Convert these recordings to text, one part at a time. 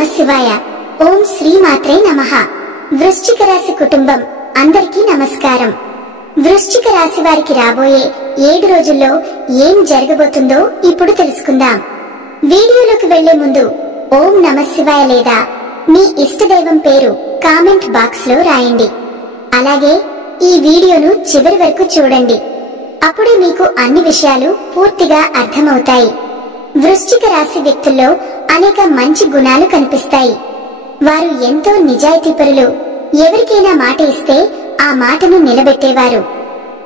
నమఃశివాయ. ఓం శ్రీ మాత్రే నమః. వృశ్చిక రాశి కుటుంబం అందరికీ నమస్కారం. వృశ్చిక రాశి వారికి రాబోయే 7 రోజుల్లో ఏం జరగబోతుందో ఇప్పుడు తెలుసుకుందాం. వీడియోలోకి వెళ్లే ముందు ఓం నమఃశివాయ లేదా మీ ఇష్టదైవం పేరు కామెంట్ బాక్స్ లో రాయండి. అలాగే ఈ వీడియోను చివరి వరకు చూడండి. అప్పుడే మీకు అన్ని విషయాలు పూర్తిగా అర్థమవుతాయి. వృశ్చిక రాశి వ్యక్తుల్లో అనేక మంచి గుణాలు కనిపిస్తాయి. వారు ఎంతో నిజాయితీపరులు. ఎవరికైనా మాట ఇస్తే ఆ మాటను నిలబెట్టేవారు.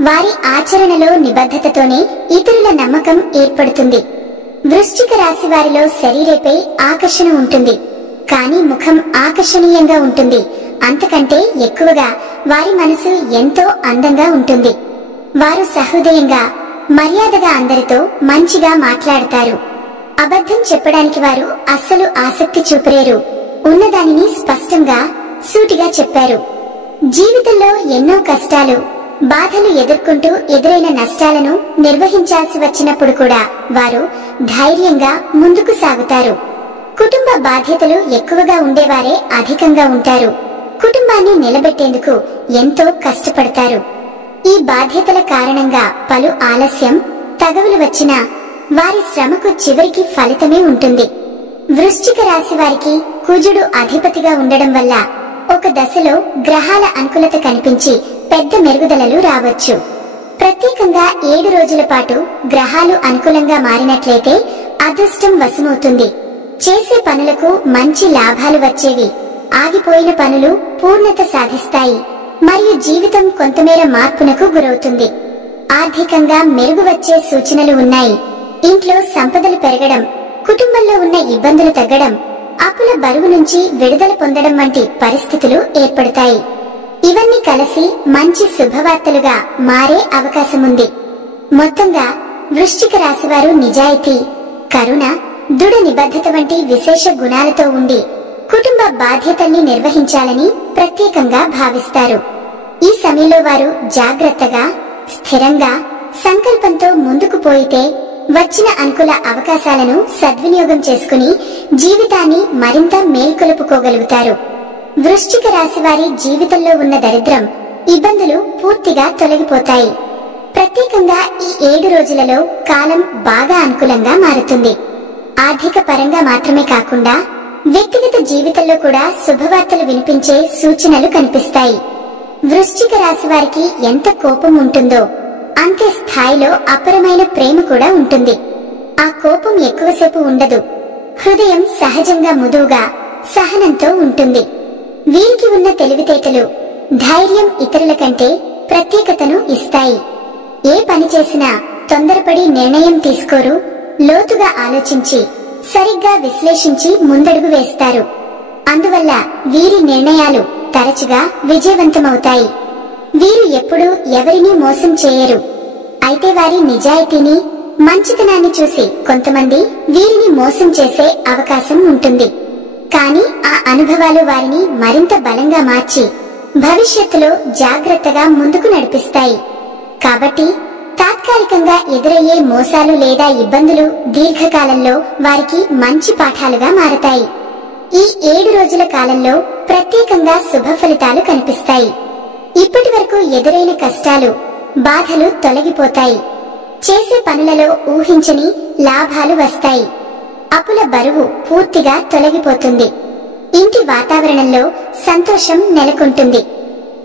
వారి ఆచరణలో నిబద్ధతతోనే ఇతరుల నమ్మకం ఏర్పడుతుంది. వృశ్చిక రాశి వారిలో శరీరేపై ఆకర్షణ ఉంటుంది, కానీ ముఖం ఆకర్షణీయంగా ఉంటుంది. అంతకంటే ఎక్కువగా వారి మనసు ఎంతో అందంగా ఉంటుంది. వారు సహృదయంగా, మర్యాదగా అందరితో మంచిగా మాట్లాడతారు. అబద్ధం చెప్పడానికి వారు అస్సలు ఆసక్తి చూపలేరు. ఉన్నదానిని స్పష్టంగా, సూటిగా చెప్పారు. జీవితంలో ఎన్నో కష్టాలు, బాధలు ఎదుర్కొంటూ ఎదురైన నష్టాలను నిర్వహించాల్సి వచ్చినప్పుడు కూడా వారు ధైర్యంగా ముందుకు సాగుతారు. కుటుంబ బాధ్యతలు ఎక్కువగా ఉండేవారే అధికంగా ఉంటారు. కుటుంబాన్ని నిలబెట్టేందుకు ఎంతో కష్టపడతారు. ఈ బాధ్యతల కారణంగా పలు ఆలస్యం, తగవులు వచ్చినా వారి శ్రమకు చివరికి ఫలితమే ఉంటుంది. వృశ్చిక రాశి వారికి కుజుడు అధిపతిగా ఉండడం వల్ల ఒక దశలో గ్రహాల అనుకూలత కనిపించి పెద్ద మెరుగుదలలు రావచ్చు. ప్రత్యేకంగా 7 రోజుల పాటు గ్రహాలు అనుకూలంగా మారినట్లయితే అదృష్టం వశమవుతుంది. చేసే పనులకు మంచి లాభాలు వచ్చేవి. ఆగిపోయిన పనులు పూర్ణత సాధిస్తాయి. మరియు జీవితం కొంతమేర మార్పునకు గురవుతుంది. ఆర్థికంగా మెరుగు వచ్చే సూచనలు ఉన్నాయి. ఇంట్లో సంపదలు పెరగడం, కుటుంబంలో ఉన్న ఇబ్బందులు తగ్గడం, అప్పుల బరువు నుంచి విడుదల పొందడం వంటి పరిస్థితులు ఏర్పడతాయి. ఇవన్నీ కలిసి మంచి శుభవార్తలుగా మారే అవకాశముంది. మొత్తంగా వృశ్చిక రాశివారు నిజాయితీ, కరుణ, దృఢ నిబద్ధత వంటి విశేష గుణాలతో ఉండి కుటుంబ బాధ్యతల్ని నిర్వహించాలని ప్రత్యేకంగా భావిస్తారు. ఈ సమయంలో వారు జాగ్రత్తగా, స్థిరంగా, సంకల్పంతో ముందుకు పోయితే వచ్చిన అనుకూల అవకాశాలను సద్వినియోగం చేసుకుని జీవితాన్ని మరింత మేల్కొలుపుకోగలుగుతారు. వృశ్చిక రాశి వారి జీవితంలో ఉన్న దరిద్రం, ఇబ్బందులు పూర్తిగా తొలగిపోతాయి. ప్రత్యేకంగా ఈ 7 రోజులలో కాలం బాగా అనుకూలంగా మారుతుంది. ఆర్థిక పరంగా మాత్రమే కాకుండా వ్యక్తిగత జీవితంలో కూడా శుభవార్తలు వినిపించే సూచనలు కనిపిస్తాయి. వృశ్చిక రాశి వారికి ఎంత కోపం ఉంటుందో అంతే స్థాయిలో అపరమైన ప్రేమ కూడా ఉంటుంది. ఆ కోపం ఎక్కువసేపు ఉండదు. హృదయం సహజంగా మృదువుగా, సహనంతో ఉంటుంది. వీరికి ఉన్న తెలివితేటలు, ధైర్యం ఇతరుల కంటే ప్రత్యేకతను ఇస్తాయి. ఏ పని చేసినా తొందరపడి నిర్ణయం తీసుకోరు. లోతుగా ఆలోచించి, సరిగ్గా విశ్లేషించి ముందడుగు వేస్తారు. అందువల్ల వీరి నిర్ణయాలు తరచుగా విజయవంతమవుతాయి. వీరు ఎప్పుడూ ఎవరినీ మోసం చేయరు. అయితే వారి నిజాయితీని, మంచితనాన్ని చూసి కొంతమంది వీరిని మోసం చేసే అవకాశం ఉంటుంది. కానీ ఆ అనుభవాలు వారిని మరింత బలంగా మార్చి భవిష్యత్తులో జాగ్రత్తగా ముందుకు నడిపిస్తాయి. కాబట్టి తాత్కాలికంగా ఎదురయ్యే మోసాలు లేదా ఇబ్బందులు దీర్ఘకాలంలో వారికి మంచి పాఠాలుగా మారతాయి. ఈ 7 రోజుల కాలంలో ప్రత్యేకంగా శుభ ఫలితాలు కనిపిస్తాయి. ఇప్పటి వరకు ఎదురైన కష్టాలు, బాధలు తొలగిపోతాయి. చేసే పనులలో ఊహించని లాభాలు వస్తాయి. అప్పుల బరువు పూర్తిగా తొలగిపోతుంది. ఇంటి వాతావరణంలో సంతోషం నెలకొంటుంది.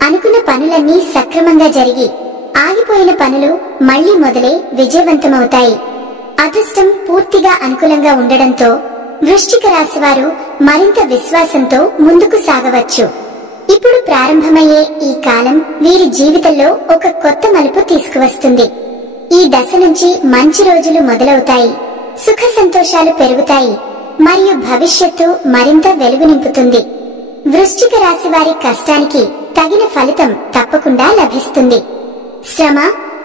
అనుకున్న పనులన్నీ సక్రమంగా జరిగి ఆగిపోయిన పనులు మళ్లీ మొదలై విజయవంతమవుతాయి. అదృష్టం పూర్తిగా అనుకూలంగా ఉండడంతో వృశ్చిక రాశివారు మరింత విశ్వాసంతో ముందుకు సాగవచ్చు. ఇప్పుడు ప్రారంభమయ్యే ఈ కాలం వీరి జీవితంలో ఒక కొత్త మలుపు తీసుకువస్తుంది. ఈ దశ నుంచి మంచి రోజులు మొదలవుతాయి. సుఖ సంతోషాలు పెరుగుతాయి మరియు భవిష్యత్తు మరింత వెలుగు నింపుతుంది. వృశ్చిక రాశి వారి కష్టానికి తగిన ఫలితం తప్పకుండా లభిస్తుంది. శ్రమ,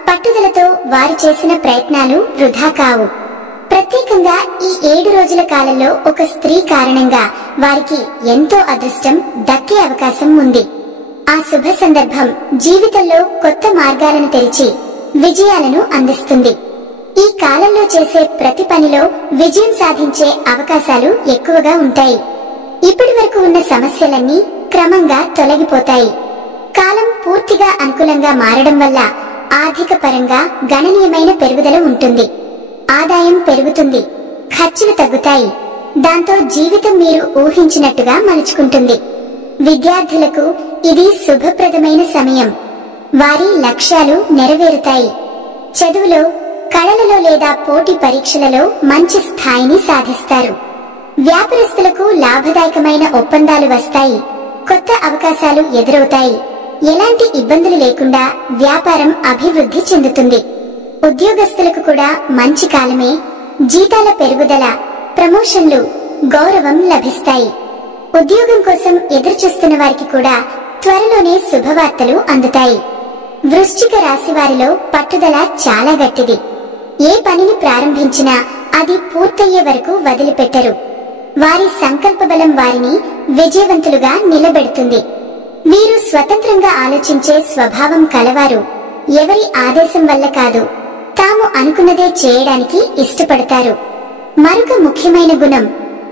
పట్టుదలతో వారు చేసిన ప్రయత్నాలు వృధా కావు. ప్రత్యేకంగా ఈ 7 రోజుల కాలంలో ఒక స్త్రీ కారణంగా వారికి ఎంతో అదృష్టం దక్కే అవకాశం ఉంది. ఆ శుభ సందర్భం జీవితంలో కొత్త మార్గాలను తెరిచి విజయాలను అందిస్తుంది. ఈ కాలంలో చేసే ప్రతి పనిలో విజయం సాధించే అవకాశాలు ఎక్కువగా ఉంటాయి. ఇప్పటి వరకు ఉన్న సమస్యలన్నీ క్రమంగా తొలగిపోతాయి. కాలం పూర్తిగా అనుకూలంగా మారడం వల్ల ఆర్థిక పరంగా గణనీయమైన పెరుగుదల ఉంటుంది. ఆదాయం పెరుగుతుంది, ఖర్చులు తగ్గుతాయి. దాంతో జీవితం మీరు ఊహించినట్టుగా మలుచుకుంటుంది. విద్యార్థులకు ఇది శుభప్రదమైన సమయం. వారి లక్ష్యాలు నెరవేరుతాయి. చదువులో, కళలలో లేదా పోటీ పరీక్షలలో మంచి స్థాయిని సాధిస్తారు. వ్యాపారస్తులకు లాభదాయకమైన ఒప్పందాలు వస్తాయి. కొత్త అవకాశాలు ఎదురవుతాయి. ఎలాంటి ఇబ్బందులు లేకుండా వ్యాపారం అభివృద్ధి చెందుతుంది. ఉద్యోగస్తులకు కూడా మంచి కాలమే. జీతాల పెరుగుదల, ప్రమోషన్లు, గౌరవం లభిస్తాయి. ఉద్యోగం కోసం ఎదురుచూస్తున్న వారికి కూడా త్వరలోనే శుభవార్తలు అందుతాయి. వృశ్చిక రాశి వారిలో పట్టుదల చాలా గట్టిది. ఏ పనిని ప్రారంభించినా అది పూర్తయ్యే వరకు వదిలిపెట్టరు. వారి సంకల్ప బలం వారిని విజయవంతులుగా నిలబెడుతుంది. వీరు స్వతంత్రంగా ఆలోచించే స్వభావం కలవారు. ఎవరి ఆదేశం వల్ల కాదు, తాము అనుకున్నదే చేయడానికి ఇష్టపడతారు. మరొక ముఖ్యమైన గుణం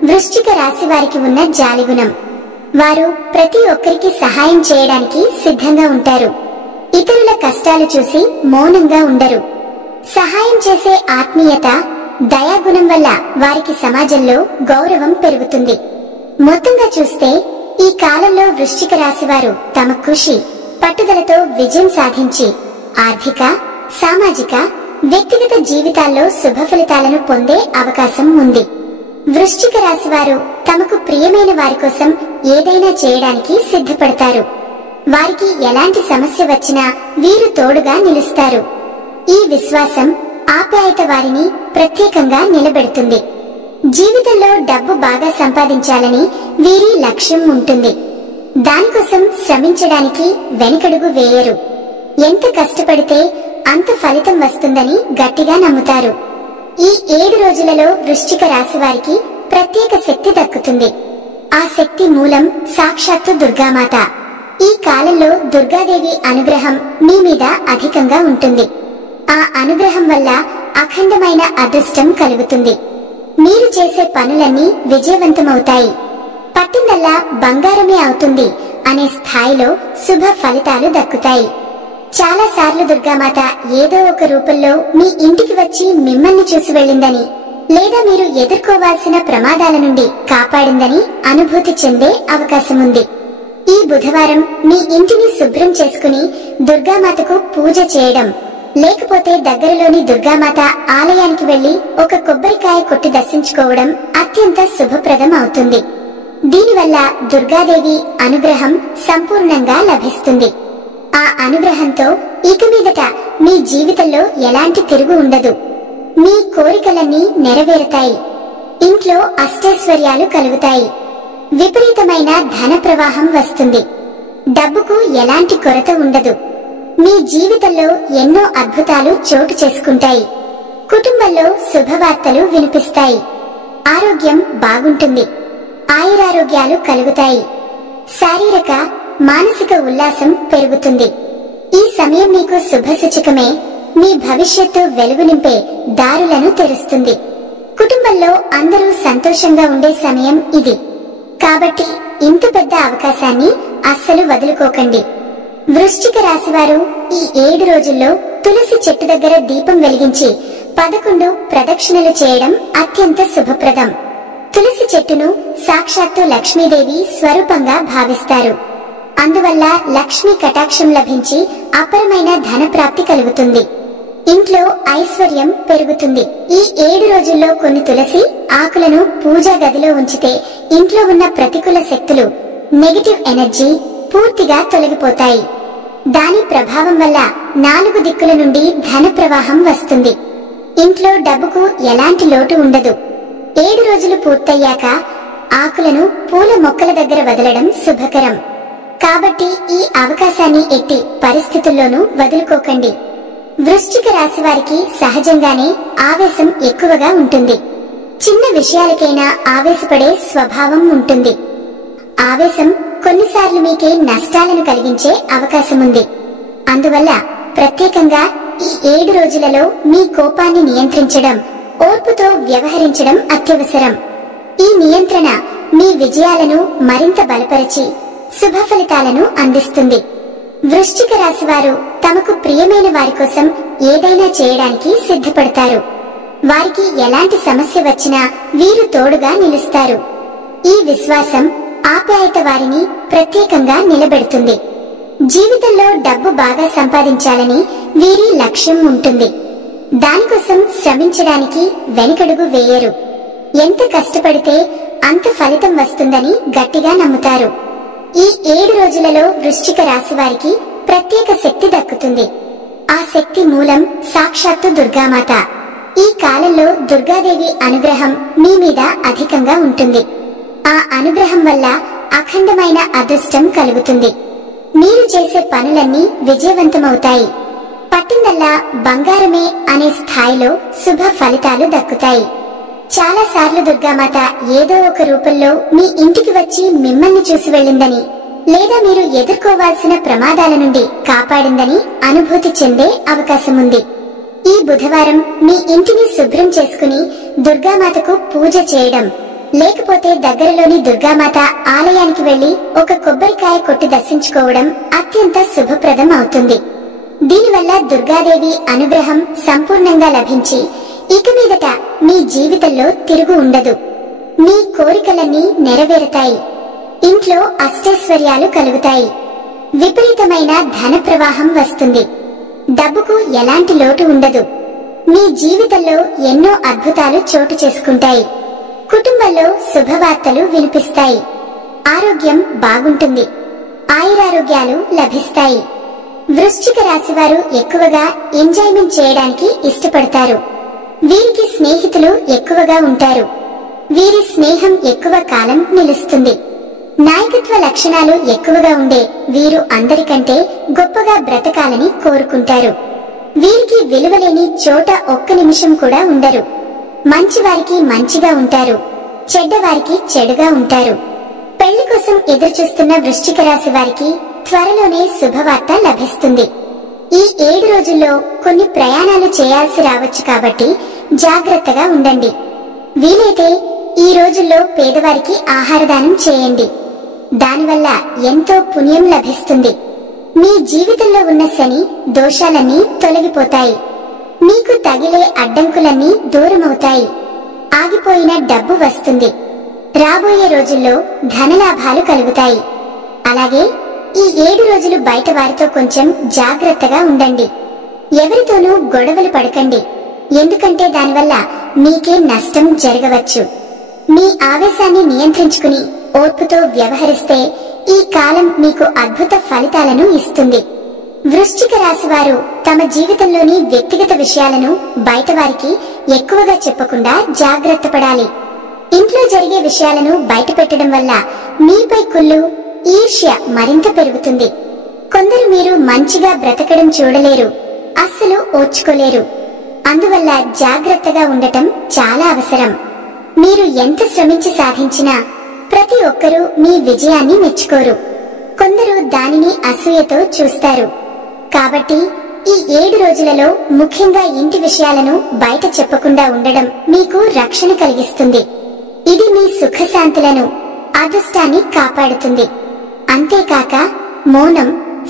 వృశ్చిక రాశి వారికి ఉన్న జాలిగుణం. వారు ప్రతి ఒక్కరికి సహాయం చేయడానికి సిద్ధంగా ఉంటారు. ఇతరుల కష్టాలు చూసి మౌనంగా ఉండరు. సహాయం చేసే ఆత్మీయత, దయాగుణం వల్ల వారికి సమాజంలో గౌరవం పెరుగుతుంది. మొత్తంగా చూస్తే ఈ కాలంలో వృశ్చిక రాశి వారు తమ కృషి, పట్టుదలతో విజయం సాధించి ఆర్థిక, సామాజిక, వ్యక్తిగత జీవితాల్లో శుభ ఫలితాలను పొందే అవకాశం ఉంది. వృశ్చిక రాశి వారు తమకు ప్రియమైన వారి కోసం ఏదైనా చేయడానికి సిద్ధపడతారు. వారికి ఎలాంటి సమస్య వచ్చినా వీరు తోడుగా నిలుస్తారు. ఈ విశ్వాసం, ఆప్యాయత వారిని ప్రత్యేకంగా నిలబెడుతుంది. జీవితంలో డబ్బు బాగా సంపాదించాలని వీరి లక్ష్యం ఉంటుంది. దానికోసం శ్రమించడానికి వెనుకడుగు వేయరు. ఎంత కష్టపడితే అంత ఫలితం వస్తుందని గట్టిగా నమ్ముతారు. ఈ 7 రోజులలో వృశ్చిక రాశి వారికి ప్రత్యేక శక్తి దక్కుతుంది. ఆ శక్తి మూలం సాక్షాత్తు దుర్గామాత. ఈ కాలంలో దుర్గాదేవి అనుగ్రహం మీ మీద అధికంగా ఉంటుంది. ఆ అనుగ్రహం వల్ల అఖండమైన అదృష్టం కలుగుతుంది. మీరు చేసే పనులన్నీ విజయవంతమవుతాయి. పట్టిందల్లా బంగారమే అవుతుంది అనే స్థాయిలో శుభ ఫలితాలు దక్కుతాయి. చాలా సార్లు దుర్గామాత ఏదో ఒక రూపంలో మీ ఇంటికి వచ్చి మిమ్మల్ని చూసి వెళ్ళిందని, లేదా మీరు ఎదుర్కోవాల్సిన ప్రమాదాల నుండి కాపాడిందని అనుభూతి చెందే అవకాశం ఉంది. ఈ బుధవారం మీ ఇంటిని శుభ్రం చేసుకుని దుర్గామాతకు పూజ చేయడం, లేకపోతే దగ్గరలోని దుర్గామాత ఆలయానికి వెళ్లి ఒక కొబ్బరికాయ కొట్టి దర్శించుకోవడం అత్యంత శుభప్రదం అవుతుంది. దీనివల్ల దుర్గాదేవి అనుగ్రహం సంపూర్ణంగా లభిస్తుంది. ఆ అనుగ్రహంతో ఇక మీదట మీ జీవితంలో ఎలాంటి తిరుగు ఉండదు. మీ కోరికలన్నీ నెరవేరుతాయి. ఇంట్లో అష్టైశ్వర్యాలు కలుగుతాయి. విపరీతమైన ధన ప్రవాహం వస్తుంది. డబ్బుకు ఎలాంటి కొరత ఉండదు. మీ జీవితంలో ఎన్నో అద్భుతాలు చోటు చేసుకుంటాయి. కుటుంబంలో శుభవార్తలు వినిపిస్తాయి. ఆరోగ్యం బాగుంటుంది. ఆయురారోగ్యాలు కలుగుతాయి. శారీరక, మానసిక ఉల్లాసం పెరుగుతుంది. ఈ సమయం మీకు శుభసూచకమే. మీ భవిష్యత్తు వెలుగు నింపే దారులను తెరుస్తుంది. కుటుంబంలో అందరూ సంతోషంగా ఉండే సమయం ఇది. కాబట్టి ఇంత పెద్ద అవకాశాన్ని అస్సలు వదులుకోకండి. వృశ్చిక రాశివారు ఈ 7 రోజుల్లో తులసి చెట్టు దగ్గర దీపం వెలిగించి 11 ప్రదక్షిణలు చేయడం అత్యంత శుభప్రదం. తులసి చెట్టును సాక్షాత్తు లక్ష్మీదేవి స్వరూపంగా భావిస్తారు. అందువల్ల లక్ష్మీ కటాక్షం లభించి అపరమైన ధన ప్రాప్తి కలుగుతుంది. ఇంట్లో ఐశ్వర్యం పెరుగుతుంది. ఈ 7 రోజుల్లో కొన్ని తులసి ఆకులను పూజా గదిలో ఉంచితే ఇంట్లో ఉన్న ప్రతికూల శక్తులు, నెగటివ్ ఎనర్జీ పూర్తిగా తొలగిపోతాయి. దాని ప్రభావం వల్ల 4 దిక్కుల నుండి ధన ప్రవాహం వస్తుంది. ఇంట్లో డబ్బుకు ఎలాంటి లోటు ఉండదు. 7 రోజులు పూర్తయ్యాక ఆకులను పూల మొక్కల దగ్గర వదలడం శుభకరం. కాబట్టి ఈ అవకాశాన్ని ఎట్టి పరిస్థితుల్లోనూ వదులుకోకండి. వృశ్చిక రాశి వారికి సహజంగానే ఆవేశం ఎక్కువగా ఉంటుంది. చిన్న విషయాలకైనా ఆవేశపడే స్వభావం ఉంటుంది. ఆవేశం కొన్నిసార్లు మీకే నష్టాలను కలిగించే అవకాశం ఉంది. అందువల్ల ప్రత్యేకంగా ఈ 7 రోజులలో మీ కోపాన్ని నియంత్రించడం, ఓర్పుతో వ్యవహరించడం అత్యవసరం. ఈ నియంత్రణ మీ విజయాలను మరింత బలపరిచి శుభ ఫలితాలను అందిస్తుంది. వృశ్చిక రాశి వారు తమకు ప్రియమైన వారి కోసం ఏదైనా చేయడానికి సిద్ధపడతారు. వారికి ఎలాంటి సమస్య వచ్చినా వీరు తోడుగా నిలుస్తారు. ఈ విశ్వాసం, ఆప్యాయత వారిని ప్రత్యేకంగా నిలబెడుతుంది. జీవితంలో డబ్బు బాగా సంపాదించాలని వీరి లక్ష్యం ఉంటుంది. దానికోసం శ్రమించడానికి వెనుకడుగు వేయరు. ఎంత కష్టపడితే అంత ఫలితం వస్తుందని గట్టిగా నమ్ముతారు. ఈ 7 రోజులలో వృశ్చిక రాశి వారికి ప్రత్యేక శక్తి దక్కుతుంది. ఆ శక్తి మూలం సాక్షాత్తు దుర్గామాత. ఈ కాలంలో దుర్గాదేవి అనుగ్రహం మీ మీద అధికంగా ఉంటుంది. ఆ అనుగ్రహం వల్ల అఖండమైన అదృష్టం కలుగుతుంది. మీరు చేసే పనులన్నీ విజయవంతమవుతాయి. పట్టిందల్లా బంగారమే అనే స్థాయిలో శుభ ఫలితాలు దక్కుతాయి. చాలా సార్లు దుర్గామాత ఏదో ఒక రూపంలో మీ ఇంటికి వచ్చి మిమ్మల్ని చూసి వెళ్ళిందని, లేదా మీరు ఎదుర్కోవాల్సిన ప్రమాదాల నుండి కాపాడిందని అనుభూతి చెందే అవకాశం ఉంది. ఈ బుధవారం మీ ఇంటిని శుభ్రం చేసుకుని దుర్గామాతకు పూజ చేయడం, లేకపోతే దగ్గరలోని దుర్గామాత ఆలయానికి వెళ్లి ఒక కొబ్బరికాయ కొట్టి దర్శించుకోవడం అత్యంత శుభప్రదం అవుతుంది. దీనివల్ల దుర్గాదేవి అనుగ్రహం సంపూర్ణంగా లభించి ఇక మీదట మీ జీవితంలో తిరుగు ఉండదు. మీ కోరికలన్నీ నెరవేరుతాయి. ఇంట్లో అష్టైశ్వర్యాలు కలుగుతాయి. విపరీతమైన ధన ప్రవాహం వస్తుంది. డబ్బుకు ఎలాంటి లోటు ఉండదు. మీ జీవితంలో ఎన్నో అద్భుతాలు చోటు చేసుకుంటాయి. కుటుంబంలో శుభవార్తలు వినిపిస్తాయి. ఆరోగ్యం బాగుంటుంది. ఆయురారోగ్యాలు లభిస్తాయి. వృశ్చిక రాశి వారు ఎక్కువగా ఎంజాయ్మెంట్ చేయడానికి ఇష్టపడతారు. వీరికి స్నేహితులు ఎక్కువగా ఉంటారు. వీరి స్నేహం ఎక్కువ కాలం నిలుస్తుంది. నాయకత్వ లక్షణాలు ఎక్కువగా ఉండే వీరు అందరికంటే గొప్పగా బ్రతకాలని కోరుకుంటారు. వీరికి విలువలేని చోట ఒక్క నిమిషం కూడా ఉండరు. మంచివారికి మంచిగా ఉంటారు, చెడ్డవారికి చెడుగా ఉంటారు. పెళ్లి కోసం ఎదురుచూస్తున్న వృశ్చిక రాశి వారికి త్వరలోనే శుభవార్త లభిస్తుంది. ఈ 7 రోజుల్లో కొన్ని ప్రయాణాలు చేయాల్సి రావచ్చు కాబట్టి జాగ్రత్తగా ఉండండి. వీలైతే ఈ రోజుల్లో పేదవారికి ఆహారదానం చేయండి. దానివల్ల ఎంతో పుణ్యం లభిస్తుంది. మీ జీవితంలో ఉన్న శని దోషాలన్నీ తొలగిపోతాయి. మీకు తగిలే అడ్డంకులన్నీ దూరమవుతాయి. ఆగిపోయిన డబ్బు వస్తుంది. రాబోయే రోజుల్లో ధనలాభాలు కలుగుతాయి. అలాగే ఈ 7 రోజులు బయట వారితో కొంచెం జాగ్రత్తగా ఉండండి. ఎవరితోనూ గొడవలు పడకండి. ఎందుకంటే దానివల్ల మీకే నష్టం జరగవచ్చు. మీ ఆవేశాన్ని నియంత్రించుకుని ఓర్పుతో వ్యవహరిస్తే ఈ కాలం మీకు అద్భుత ఫలితాలను ఇస్తుంది. వృశ్చిక రాశి వారు తమ జీవితంలోని వ్యక్తిగత విషయాలను బయట వారికి ఎక్కువగా చెప్పకుండా జాగ్రత్త పడాలి. ఇంట్లో జరిగే విషయాలను బయట పెట్టడం వల్ల మీపై కుళ్ళు, ఈర్ష్య మరింత పెరుగుతుంది. కొందరు మీరు మంచిగా బ్రతకడం చూడలేరు, అస్సలు ఓర్చుకోలేరు. అందువల్ల జాగ్రత్తగా ఉండటం చాలా అవసరం. మీరు ఎంత శ్రమించి సాధించినా ప్రతి ఒక్కరూ మీ విజయాన్ని మెచ్చుకోరు. కొందరు దానిని అసూయతో చూస్తారు. కాబట్టి ఈ 7 రోజులలో ముఖ్యంగా ఇంటి విషయాలను బయట చెప్పకుండా ఉండడం మీకు రక్షణ కలిగిస్తుంది. ఇది మీ సుఖశాంతులను, అదృష్టాన్ని కాపాడుతుంది. అంతేకాక మౌనం,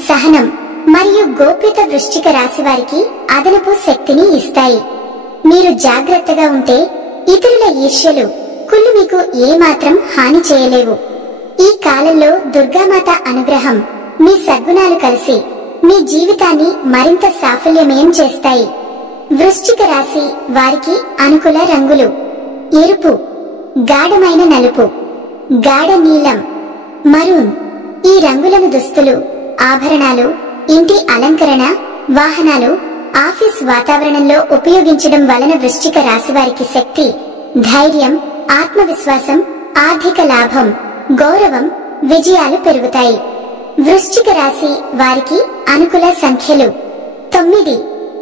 సహనం మరియు గోప్యత వృశ్చిక రాశి వారికి అదనపు శక్తిని ఇస్తాయి. మీరు జాగ్రత్తగా ఉంటే ఇతరుల ఈర్ష్యలు, కుళ్ళు మీకు ఏమాత్రం హాని చేయలేవు. ఈ కాలంలో దుర్గామాత అనుగ్రహం, మీ సద్గుణాలు కలిసి మీ జీవితాన్ని మరింత సాఫల్యమయం చేస్తాయి. వృశ్చిక రాశి వారికి అనుకూల రంగులు: ఎరుపు, గాఢమైన నలుపు, గాఢ నీలం, మరూన్. ఈ రంగులను దుస్తులు, ఆభరణాలు, ఇంటి అలంకరణ, వాహనాలు, ఆఫీస్ వాతావరణంలో ఉపయోగించడం వలన వృశ్చిక రాశి వారికి శక్తి, ధైర్యం, ఆత్మవిశ్వాసం, ఆర్థిక లాభం, గౌరవం, విజయాలు పెరుగుతాయి. వృశ్చిక రాశి వారికి అనుకూల సంఖ్యలు 9,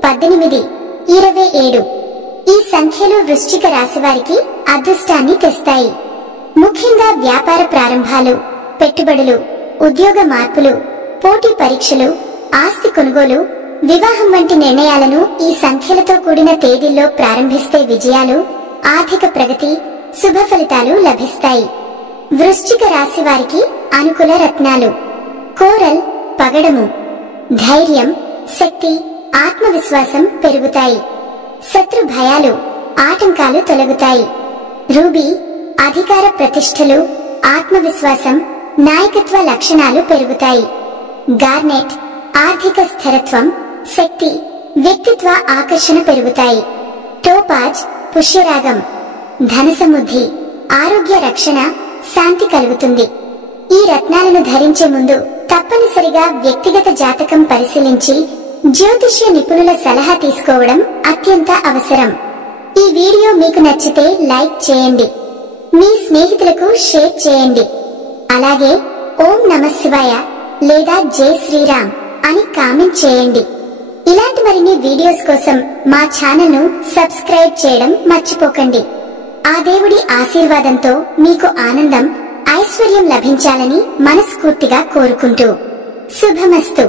18, 27. ఈ సంఖ్యలు వృశ్చిక రాశి వారికి అదృష్టాన్ని తెస్తాయి. ముఖ్యంగా వ్యాపార ప్రారంభాలు, పెట్టుబడులు, ఉద్యోగ మార్పులు, పోటీ పరీక్షలు, ఆస్తి కొనుగోలు, వివాహం వంటి నిర్ణయాలను ఈ సంఖ్యలతో కూడిన తేదీల్లో ప్రారంభిస్తే విజయాలు, ఆర్థిక ప్రగతి, శుభ ఫలితాలు లభిస్తాయి. వృశ్చిక రాశి వారికి అనుకూల రత్నాలు: కోరల్, పగడము. ధైర్యం, శక్తి, ఆత్మవిశ్వాసం పెరుగుతాయి. శత్రు భయాలు, ఆటంకాలు తొలగుతాయి. రూబీ, అధికార ప్రతిష్టలు, ఆత్మవిశ్వాసం, నాయకత్వ లక్షణాలు పెరుగుతాయి. గార్నెట్, ఆర్థిక స్థిరత్వం, శక్తి, వ్యక్తిత్వ ఆకర్షణ పెరుగుతాయి. టోపాజ్, పుష్యరాగం, ధనసమృద్ధి, ఆరోగ్య రక్షణ, శాంతి కలుగుతుంది. ఈ రత్నాలను ధరించే ముందు తప్పనిసరిగా వ్యక్తిగత జాతకం పరిశీలించి జ్యోతిష్య నిపుణుల సలహా తీసుకోవడం అత్యంత అవసరం. ఈ వీడియో మీకు నచ్చితే లైక్ చేయండి, మీ స్నేహితులకు షేర్ చేయండి. అలాగే ఓం నమః శివాయ లేదా జై శ్రీరామ్ అని కామెంట్ చేయండి. ఇలాంటి మరిన్ని వీడియోస్ కోసం మా ఛానల్ ను సబ్స్క్రైబ్ చేయడం మర్చిపోకండి. ఆ దేవుడి ఆశీర్వాదంతో మీకు ఆనందం, ఐశ్వర్యం లభించాలని మనస్ఫూర్తిగా కోరుకుంటూ శుభమస్తు.